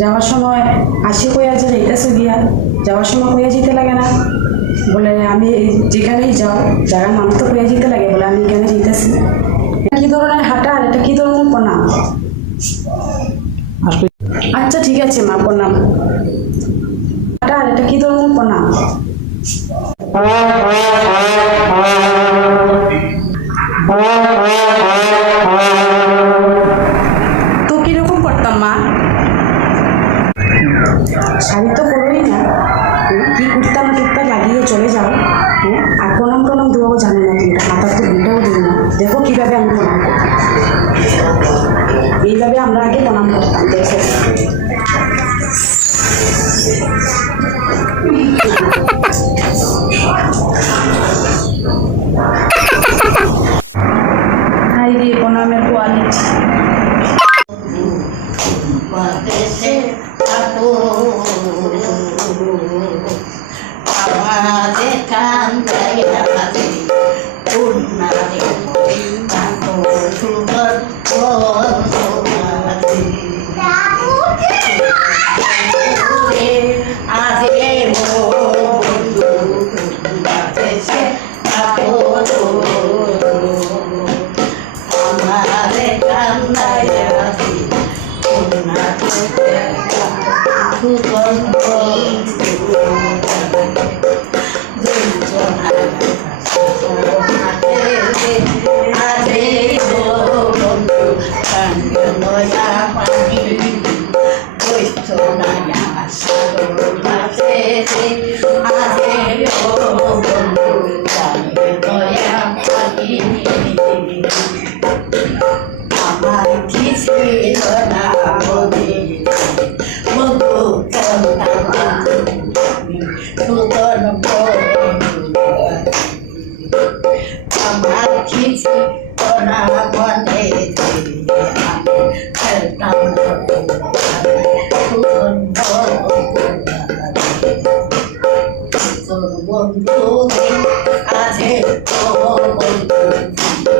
যাওয়ার সময় আসি কইয়া যে যাইতেছে গিয়া, যাওয়ার সময় কইয়া যেতে লাগে না, বলে আমি যেখানেই যাও জায়গার নাম তো কইয়া যেতে লাগে, বলে আমি এখানে যেতেছি। কি ধরনের হাঁটা আর এটা কি ধরনের প্রণাম? আচ্ছা ঠিক আছে মা, প্রণাম। হাঁটা আর এটা কি ধরনের প্রণাম? তো কিরকম করতাম মা? শাড়ি তো পরোই না, কি কুর্তা না টুর্তা লাগিয়ে চলে যাও, আর প্রণাম প্রণাম দেওয়াও জানে না তুমি, মাথার তো ঘুমটাও দিই না। দেখো কিভাবে আমি প্রণাম করতাম, এইভাবে আমরা আগে প্রণাম করতাম, দেখো। হাই রে প্রণামের কোয়ালিটি। আমাদের কান্দায় পূর্ণারে সুন্দর আজে বন্ধু আমাদের কান্দায় সুগন্ধ আমার কি ছিল না আমার কিছু না মনে বন্ধু আছে বন্ধু